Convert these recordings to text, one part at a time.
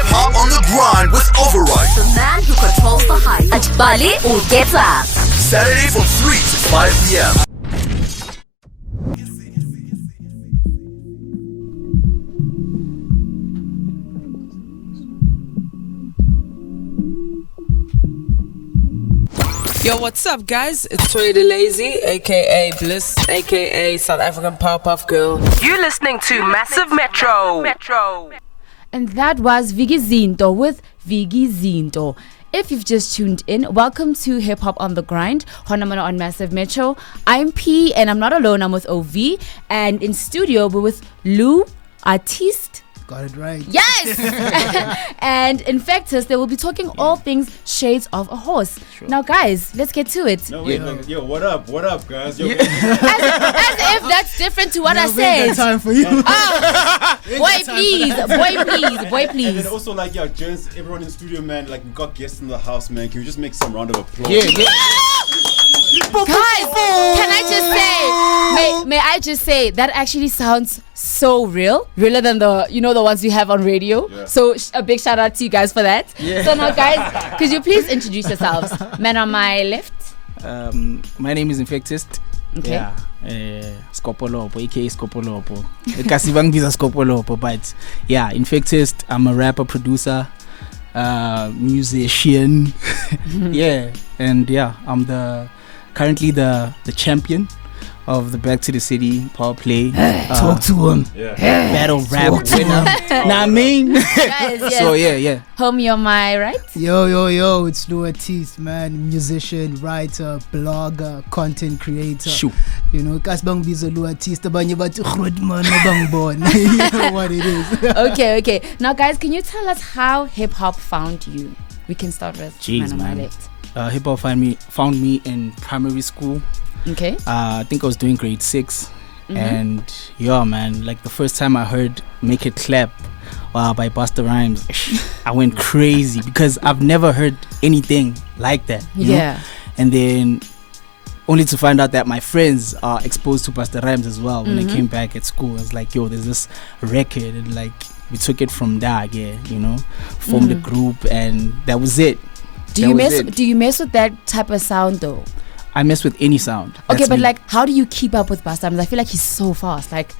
Hip Hop on the Grind with OVERYT. The man who controls the hype. At Bali or Get Up. Saturday from 3 to 5 p.m. Yo, what's up, guys? It's Tori the Lazy, aka Bliss, aka South African Powerpuff Girl. You're listening to Massiv Metro. And that was Vigi Zinto with Vigi Zinto. If you've just tuned in, welcome to Hip Hop on the Grind, Honamana on Massiv Metro. I'm P, and I'm not alone, I'm with OV. And in studio, we're with Loux Artiste. Got it right. Yes! And Infektist, they will be talking all things shades of a horse. Sure. Now, guys, let's get to it. No, wait, yo, what up, guys? Yo, as if that's different to what I said. Time for you. Boy, please. And then also, like, yeah, gents, everyone in the studio, man, like, we got guests in the house, man. Can we just make some round of applause? Yeah. Guys, can I just say, may I just say, that actually sounds so real, realer than the ones you have on radio. Yeah. So a big shout out to you guys for that. Yeah. So now, guys, could you please introduce yourselves? Man on my left. My name is Infektist. Okay. Yeah. Skopolopo, aka Skopolopo. Kasibang biza Skopolopo, but yeah, Infektist. I'm a rapper, producer, musician. Yeah, and yeah, I'm currently the champion of the Back to the City power play. Talk to him. Yeah. Battle rap winner. Nah, I mean. Yes. So yeah. Homie on my right. Yo, it's Loux Artiste, man. Musician, writer, blogger, content creator. Shoo. You know, kasbang biza Loux Artiste, abanye bathi grootman nobang born. You know what it is. Okay. Now, guys, can you tell us how hip hop found you? We can start with Jeez, man on my man. left. Hip hop found me in primary school. Okay. I think I was doing grade 6. Mm-hmm. And yeah, man, like the first time I heard Make It Clap by Busta Rhymes, I went crazy because I've never heard anything like that. You know? And then only to find out that my friends are exposed to Busta Rhymes as well. When I came back at school, I was like, yo, there's this record, and like we took it from there, formed a group, and that was it. Do you mess with that type of sound though? I mess with any sound. Okay, That's but me. like, how do you keep up with Busta? I feel like he's so fast. Like,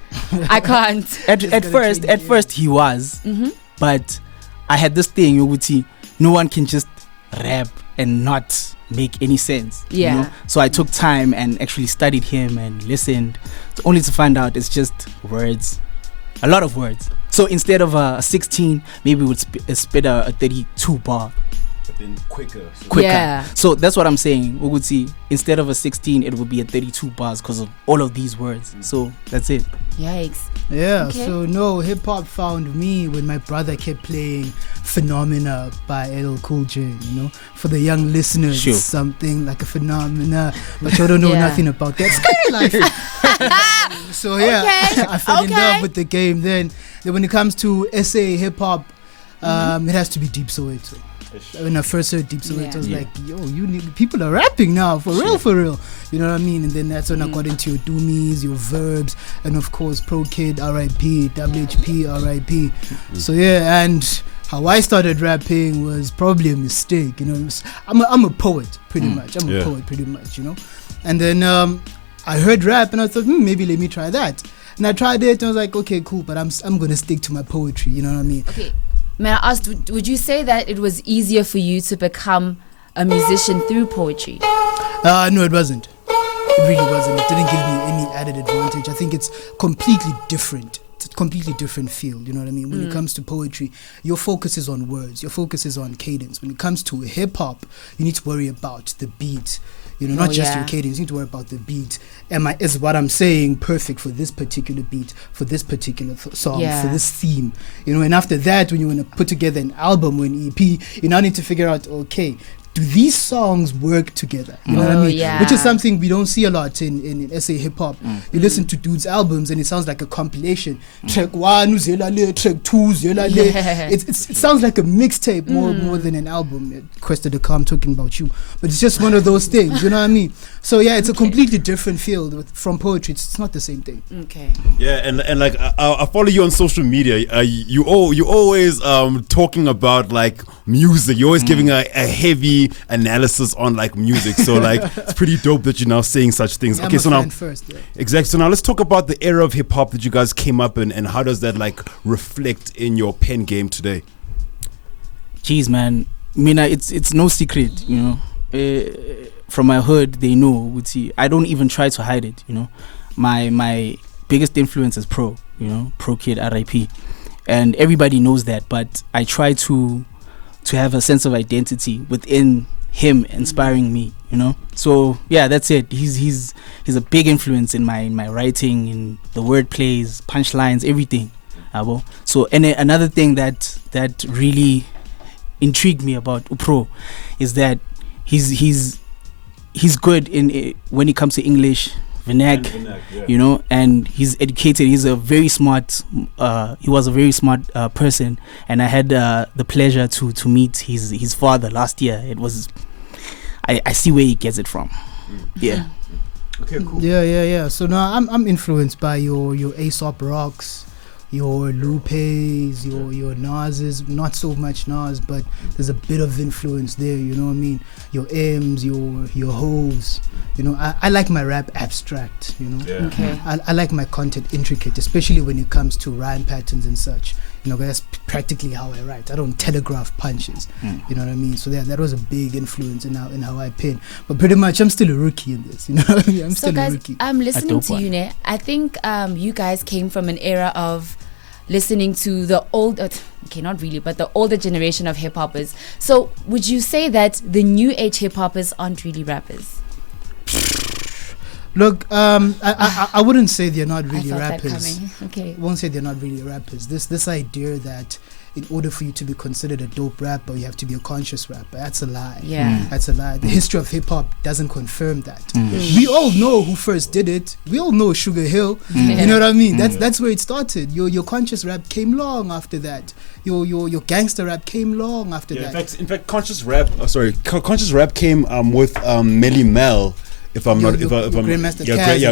I can't. At first he was, but I had this thing, you would see, no one can just rap and not make any sense. Yeah. You know? So I took time and actually studied him and listened, only to find out it's just words, a lot of words. So instead of a 16, maybe we would spit a 32 bar. Then quicker. Yeah. So that's what I'm saying. We would see instead of a 16, it would be a 32 bars because of all of these words. So that's it. Yikes. Yeah, Okay. so no, hip hop found me when my brother kept playing Phenomena by LL Cool J, you know. For the young listeners, Sure. something like a phenomena, but you don't know nothing about that. So yeah, Okay. I fell in love with the game. Then when it comes to SA hip hop, it has to be Deep Soweto. When I first heard Deep Soweto, I was like, yo, people are rapping now, for real. You know what I mean? And then that's when I got into your Doomies, your Verbs, and of course Pro Kid, R.I.P., WHP, R.I.P. So yeah, and how I started rapping was probably a mistake, you know. I'm a poet, pretty much. You know. And then I heard rap and I thought, maybe let me try that. And I tried it and I was like, okay, cool, but I'm gonna stick to my poetry, you know what I mean? Okay. May I ask, would you say that it was easier for you to become a musician through poetry? No, it wasn't. It really wasn't. It didn't give me any added advantage. I think it's completely different. It's a completely different field, you know what I mean? When it comes to poetry, your focus is on words, your focus is on cadence. When it comes to hip hop, you need to worry about the beat. You know, not just your cadence, you need to worry about the beat. Is what I'm saying perfect for this particular beat, for this particular song, for this theme? You know, and after that, when you want to put together an album or an EP, you now need to figure out, okay, do these songs work together? You know what I mean? Yeah. Which is something we don't see a lot in SA hip hop. You listen to dudes' albums and it sounds like a compilation. Track 1, uzela le, track 2, uzela le. It sounds like a mixtape more than an album. Questa the Calm talking about you. But it's just one of those things, you know what I mean? So yeah, it's a completely different field from poetry. It's not the same thing. Okay. Yeah, and like I follow you on social media. You always talking about like music. You're always giving a heavy analysis on like music. So like it's pretty dope that you're now saying such things. Yeah, okay, so now first, exactly. So now let's talk about the era of hip hop that you guys came up in, and how does that like reflect in your pen game today? Jeez, man. Mina, it's no secret, you know. From my hood, they know. I don't even try to hide it, you know. My biggest influence is Pro, you know, Pro Kid, RIP, and everybody knows that. But I try to have a sense of identity within him, inspiring me, you know. So yeah, that's it. He's a big influence in my writing, in the word plays, punchlines, everything. So and another thing that really intrigued me about Upro is that he's good in when it comes to English, vernac, you know, and he's educated. He's a very smart. He was a very smart person, and I had the pleasure to meet his father last year. It was, I see where he gets it from. Yeah. Okay, cool. Yeah. So now I'm influenced by your Aesop Rocks, your Lupes, your Nas's, not so much Nas, but there's a bit of influence there, you know what I mean? Your M's, your Hoes, you know, I like my rap abstract, you know? Yeah. Okay. I like my content intricate, especially when it comes to rhyme patterns and such. You know, that's practically how I write. I don't telegraph punches, you know what I mean? So that was a big influence in how I pen. But pretty much, I'm still a rookie in this, you know what I mean? I'm still a rookie. I'm listening to you, Ne. I think you guys came from an era of listening to the old, okay, not really, but the older generation of hip hoppers. So would you say that the new age hip hoppers aren't really rappers? Look, I wouldn't say they're not really I felt rappers. that coming. Okay. I won't say they're not really rappers. This idea that in order for you to be considered a dope rapper, you have to be a conscious rapper. That's a lie. Yeah. That's a lie. The history of hip hop doesn't confirm that. We all know who first did it. We all know Sugar Hill. You know what I mean? That's where it started. Your conscious rap came long after that. Your gangster rap came long after that. In fact, conscious rap. Conscious rap came with Melly Mel. If I'm Grandmaster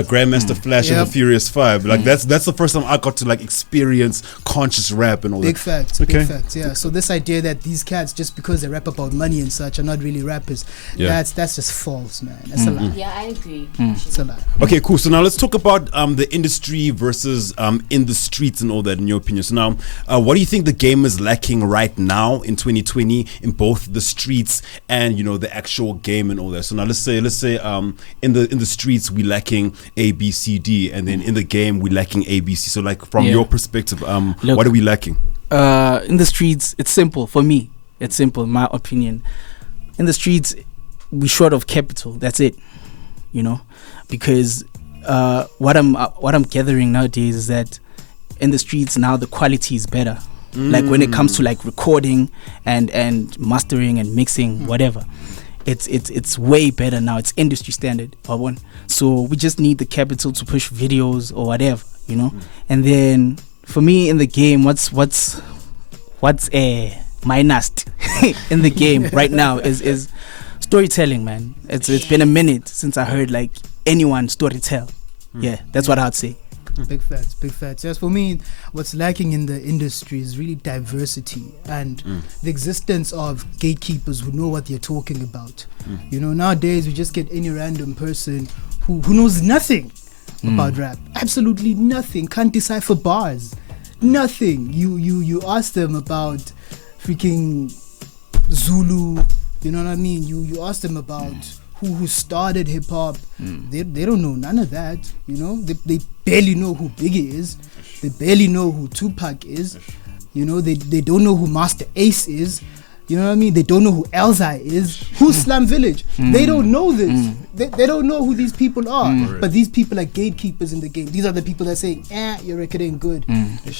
Grandmaster Flash and the Furious Five. Like that's the first time I got to like experience conscious rap and all big that. Big facts. Yeah. So this idea that these cats, just because they rap about money and such, are not really rappers, that's just false, man. That's a lie. Yeah, I agree. It's a lie. Okay, cool. So now let's talk about the industry versus in the streets and all that. In your opinion, so now, what do you think the game is lacking right now in 2020 in both the streets and the actual game and all that? So now let's say in the streets we lacking A, B, C, D, and then in the game we lacking A, B, C. So like from your perspective, Look, what are we lacking? In the streets, it's simple for me. It's simple, in my opinion. In the streets, we short of capital. That's it. Because what I'm gathering nowadays is that in the streets now the quality is better. Like when it comes to like recording and mastering and mixing, whatever. It's way better now. It's industry standard. So we just need the capital to push videos or whatever, And then for me in the game, what's minus in the game right now is storytelling, man. It's been a minute since I heard like anyone storytell. Yeah, that's what I'd say. Big facts. Yes, for me, what's lacking in the industry is really diversity and the existence of gatekeepers who know what they're talking about. Nowadays we just get any random person who knows nothing about rap, absolutely nothing, can't decipher bars, nothing. You ask them about freaking Zulu, you know what I mean? You ask them about who started hip hop, they don't know none of that. They barely know who Biggie is, they barely know who Tupac is, they don't know who Master Ace is, you know what I mean? They don't know who Elzai is, who's Slum Village. They don't know this. They don't know who these people are. But these people are gatekeepers in the game. These are the people that say, your record ain't good.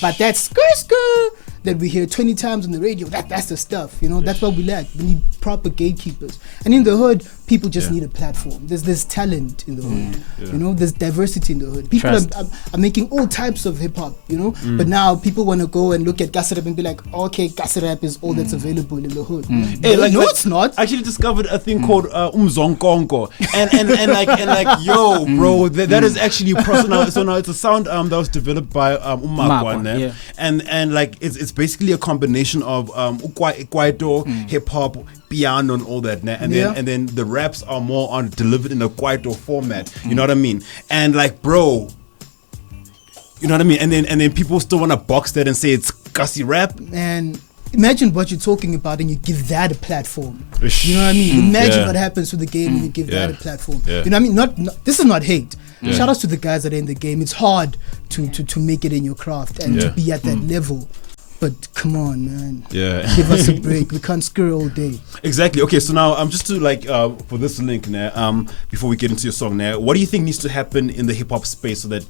But that's skr. that we hear 20 times on the radio, that's the stuff, you know. That's what we lack. We need proper gatekeepers. And in the hood, people just need a platform. There's talent in the hood, you know. There's diversity in the hood. People are making all types of hip hop, you know. But now people want to go and look at Gasa Rap and be like, okay, Gasa Rap is all that's available in the hood. Hey, No, it's not. I actually discovered a thing called Umzonkonko, and like yo, bro, that is actually so now it's a sound that was developed by Umakwa, and like it's basically a combination of Kwaito, hip hop, piano, and all that, and then the raps are more on delivered in a Kwaito format. You know what I mean? And like, bro, you know what I mean? And then people still want to box that and say it's Gussie rap. And imagine what you're talking about and you give that a platform. You know what I mean? Imagine what happens to the game when you give that a platform. You know what I mean? Not this is not hate. Shout out to the guys that are in the game. It's hard to make it in your craft and to be at that level. But come on, man. Give us a break. We can't screw all day. Exactly. Okay, so now just to like for this link now, before we get into your song now, what do you think needs to happen in the hip hop space so that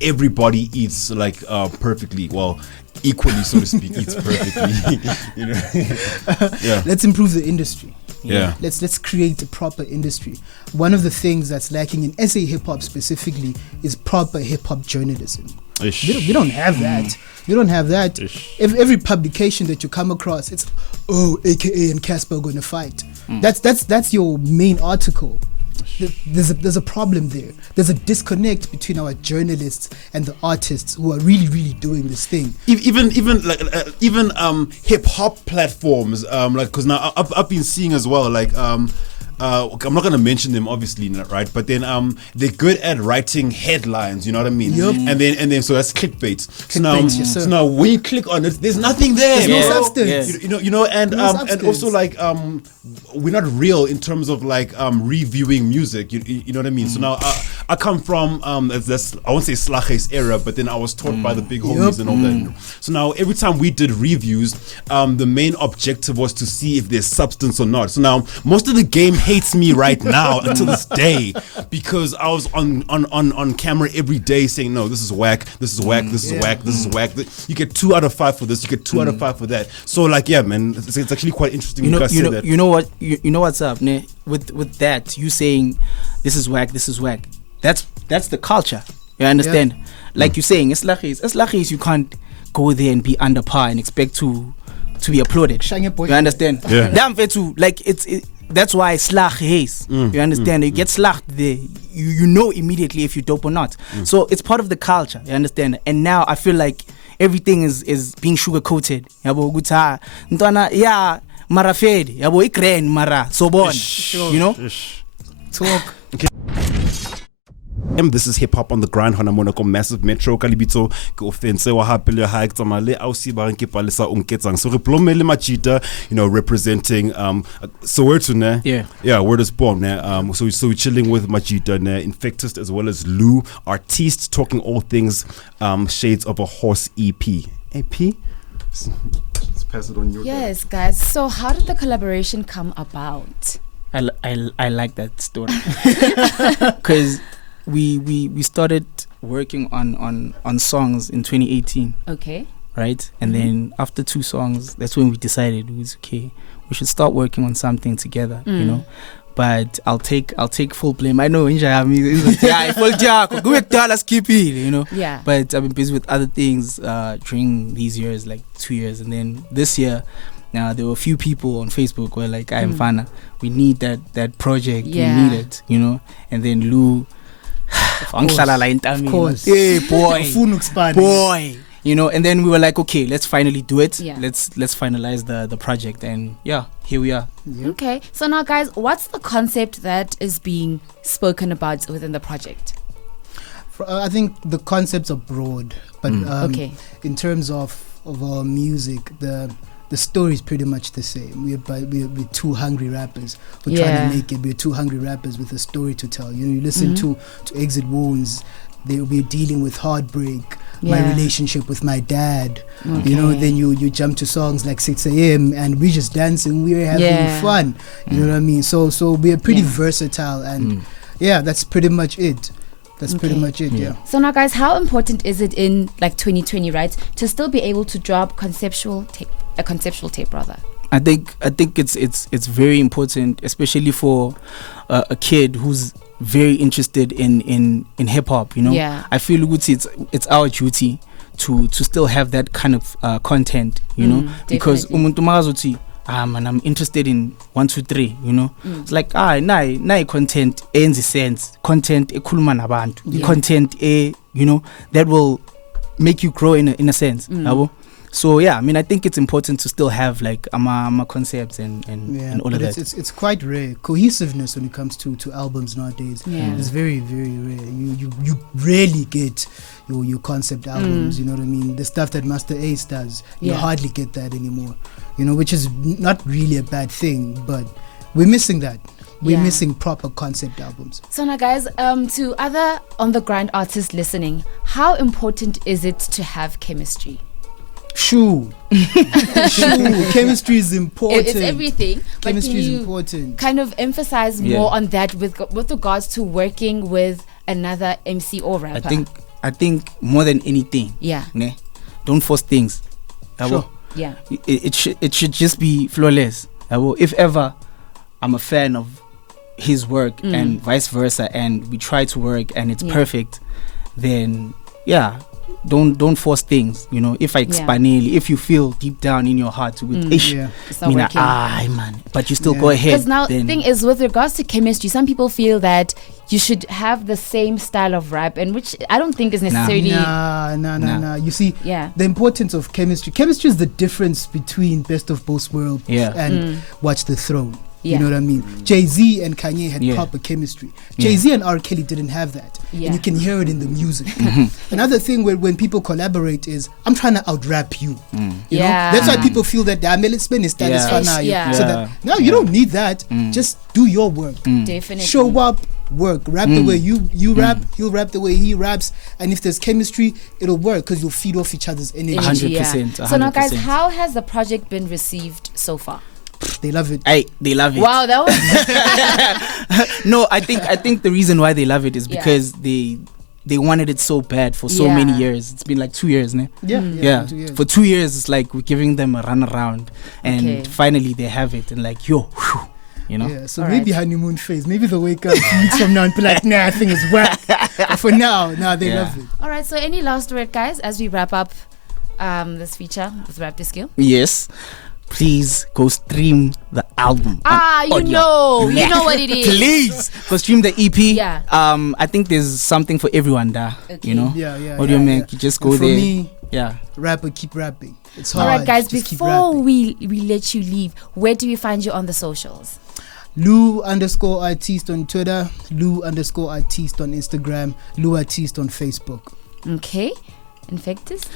everybody eats like perfectly, well, equally, so to speak, eats perfectly? You know? Let's improve the industry. Yeah. Let's create a proper industry. One of the things that's lacking in SA hip hop specifically is proper hip hop journalism. We don't have that. We don't have that. Every publication that you come across, it's AKA and Casper are going to fight. That's your main article. There's a problem there. There's a disconnect between our journalists and the artists who are really, really doing this thing. Even hip hop platforms, like, because now I've been seeing as well, like I'm not gonna mention them obviously, right? But then they're good at writing headlines. You know what I mean? And then so that's clickbait. So now when you click on it, there's nothing there. There's no substance. You know, and also like we're not real in terms of like reviewing music. You know what I mean? So now I come from that's I won't say Slage's era, but then I was taught by the big homies and all that. So now every time we did reviews, the main objective was to see if there's substance or not. So now most of the game hates me right now until this day because I was on camera every day saying, no, this is whack, this is whack, this is whack, this is whack. You get 2 out of 5 for this, you get 2 out of 5 for that. So like, yeah, man, it's actually quite interesting. You know what's up, ne? With that, you saying this is whack, this is whack. That's the culture. You understand? Like you're saying, it's Lachis, you can't go there and be under par and expect to be applauded. You understand? Damn too. Like that's why slag haze. You understand? You get slagged there. You know immediately if you're dope or not. So it's part of the culture. You understand? And now I feel like everything is being sugar coated. Yabo guta. Ntwana ya marafed. Yabo ikren mara. So bon. You know? Talk. Okay. This is hip hop on the grind. Hona monako Massiv Metro kalibito ke offense wa hapele ha ektsama ausi ba nke palesa unketsang. So re plomele machita, you know, representing Soweto ne. Yeah, word is born ne. So we're chilling with Machita ne, Infektist as well as Loux Artiste, talking all things Shades of a Horse EP. Let's pass it on your Yes, guys. So how did the collaboration come about? I like that story because we started working on songs in 2018. Okay. Right? And then after 2 songs, that's when we decided it was okay. We should start working on something together, you know. But I'll take full blame. I know you know. Yeah. But I've been busy with other things during these years, like 2 years, and then this year. Now there were a few people on Facebook who were like, I'm Fana. We need that project. Yeah. We need it, you know. And then Loux, Of course. hey boy, you know. And then we were like, okay, let's finally do it. Yeah. Let's finalize the project, and yeah, here we are. Okay, so now guys, what's the concept that is being spoken about within the project? I think the concepts are broad, but in terms of our music, the story is pretty much the same. We're 2 hungry rappers. We're trying to make it. We're 2 hungry rappers with a story to tell. You know, you listen to Exit Wounds. We're dealing with heartbreak. My relationship with my dad. You know, then you jump to songs like 6 a.m. and we're just dancing. We're having fun. You know what I mean? So we're pretty versatile, and that's pretty much it. That's pretty much it. Yeah. So now, guys, how important is it in like 2020, right, to still be able to drop a conceptual tape rather? I think it's very important, especially for a kid who's very interested in hip hop. You know, I feel it's our duty to still have that kind of content. You know, because umuntu makazothi and I'm interested in 1, 2, 3. You know, it's like na content ends sense, content ekhuluma nabantu, content you know, that will make you grow in a sense. So yeah, I mean, I think it's important to still have like ama concepts and all of that. It's quite rare. Cohesiveness when it comes to albums nowadays is very, very rare. You rarely get your concept albums. You know what I mean? The stuff that Master Ace does, you hardly get that anymore. You know, which is not really a bad thing, but we're missing that. We're missing proper concept albums. So now, guys, to other on the grind artists listening, how important is it to have chemistry? Shoo. Chemistry is important. It's everything. Chemistry is important. Kind of emphasize more on that with regards to working with another MC or rapper. I think more than anything. Ne? Don't force things. Sure. Yeah. It should just be flawless. If ever I'm a fan of his work and vice versa, and we try to work and it's perfect, then don't force things. You know, if I if you feel deep down in your heart with it's not working. Man, but you still go ahead. Because now the thing is, with regards to chemistry, some people feel that you should have the same style of rap, and which I don't think is necessarily. Nah. You see, the importance of chemistry. Chemistry is the difference between Best of Both Worlds and Watch the Throne. You know what I mean? Jay-Z and Kanye had proper chemistry. Jay-Z and R. Kelly didn't have that. And you can hear it in the music. Another thing when people collaborate is, I'm trying to out-rap you. You know? That's why people feel that let's spend his time. So that, no, you don't need that. Just do your work. Definitely. Show up, work. Rap the way you rap, he'll rap the way he raps. And if there's chemistry, it'll work because you'll feed off each other's energy. 100%. So now, guys, how has the project been received so far? They love it. They love it. Wow, that was No, I think the reason why they love it is because they wanted it so bad for so many years. It's been like 2 years, ne? 2 years. For 2 years, it's like we're giving them a run around, and finally they have it, and like whew, you know. Yeah, so maybe honeymoon phase. Maybe they'll wake up 2 weeks from now and be like, nah, I think it's whack. But for now, they love it. All right. So any last word, guys, as we wrap up this feature with Rap the Skill? Yes. Please go stream the album. You know what it is. Please go stream the EP. Yeah. I think there's something for everyone there. Okay. You know. Yeah. What do you make? You just go and for there. Me, rapper, keep rapping. It's hard. All right, guys. Before we let you leave, where do we find you on the socials? Loux_Artiste on Twitter, Loux_Artiste on Instagram, Loux Artiste on Facebook. Okay. Infektist?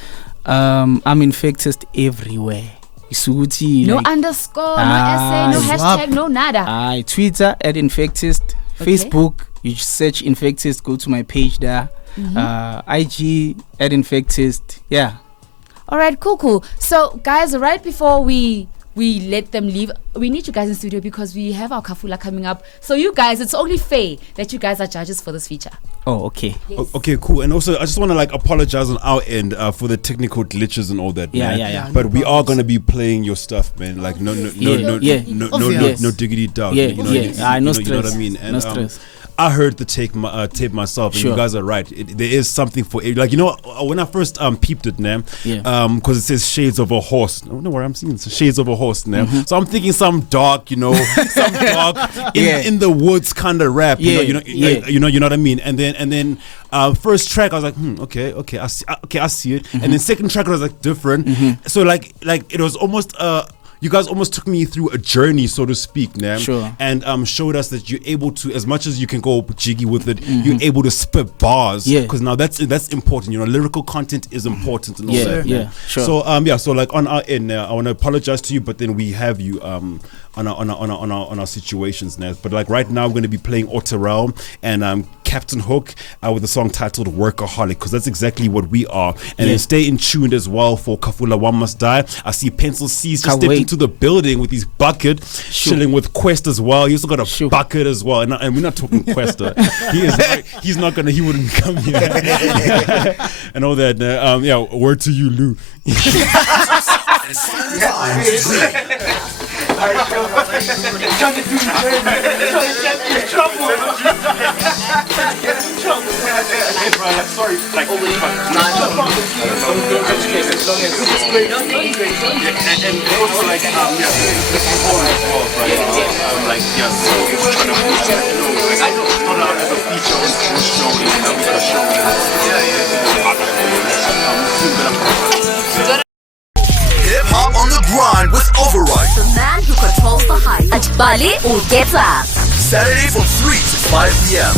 I'm Infektist everywhere. No underscore, no essay, no hashtag, no nada. Twitter @Infektist, Facebook, you search Infektist, go to my page there. IG @Infektist. All right, cool. So guys, right before we let them leave, we need you guys in studio because we have our kafula coming up. So you guys, it's only fair that you guys are judges for this feature. Oh, okay. Yes. Okay, cool. And also, I just want to apologize on our end for the technical glitches and all that. Yeah. But we are gonna be playing your stuff, man. Like no diggity doubt. No stress. You know what I mean? And, no stress. I heard the tape myself, and you guys are right. There is something for when I first peeped it, man. Because it says shades of a horse. I don't know where I'm seeing shades of a horse, man. So I'm thinking some dark, some dark in the woods kind of rap. You know what I mean. And then first track I was like, okay, I see it. And then second track I was like different. So like it was almost you guys almost took me through a journey, so to speak, man. Sure. And showed us that you're able to, as much as you can go jiggy with it, you're able to spit bars. Because now that's important. Lyrical content is important and all that. Yeah. Sure. So so like on our end, I want to apologize to you, but then we have you on our situations now. But like right now, we're going to be playing Otterell and Captain Hook with a song titled Workaholic, because that's exactly what we are. And then stay in tuned as well for Kafula One Must Die. I see Pencil C's just stepped into into the building with his bucket, chilling with Quest as well. He also got a bucket as well, and we're not talking Quest. He's not gonna. He wouldn't come here and all that. Yeah, word to you, Lou. Hip-hop on the grind with OVERYT. The man who controls the hype at Bali or Gets Up. Saturday from 3 to 5 p.m.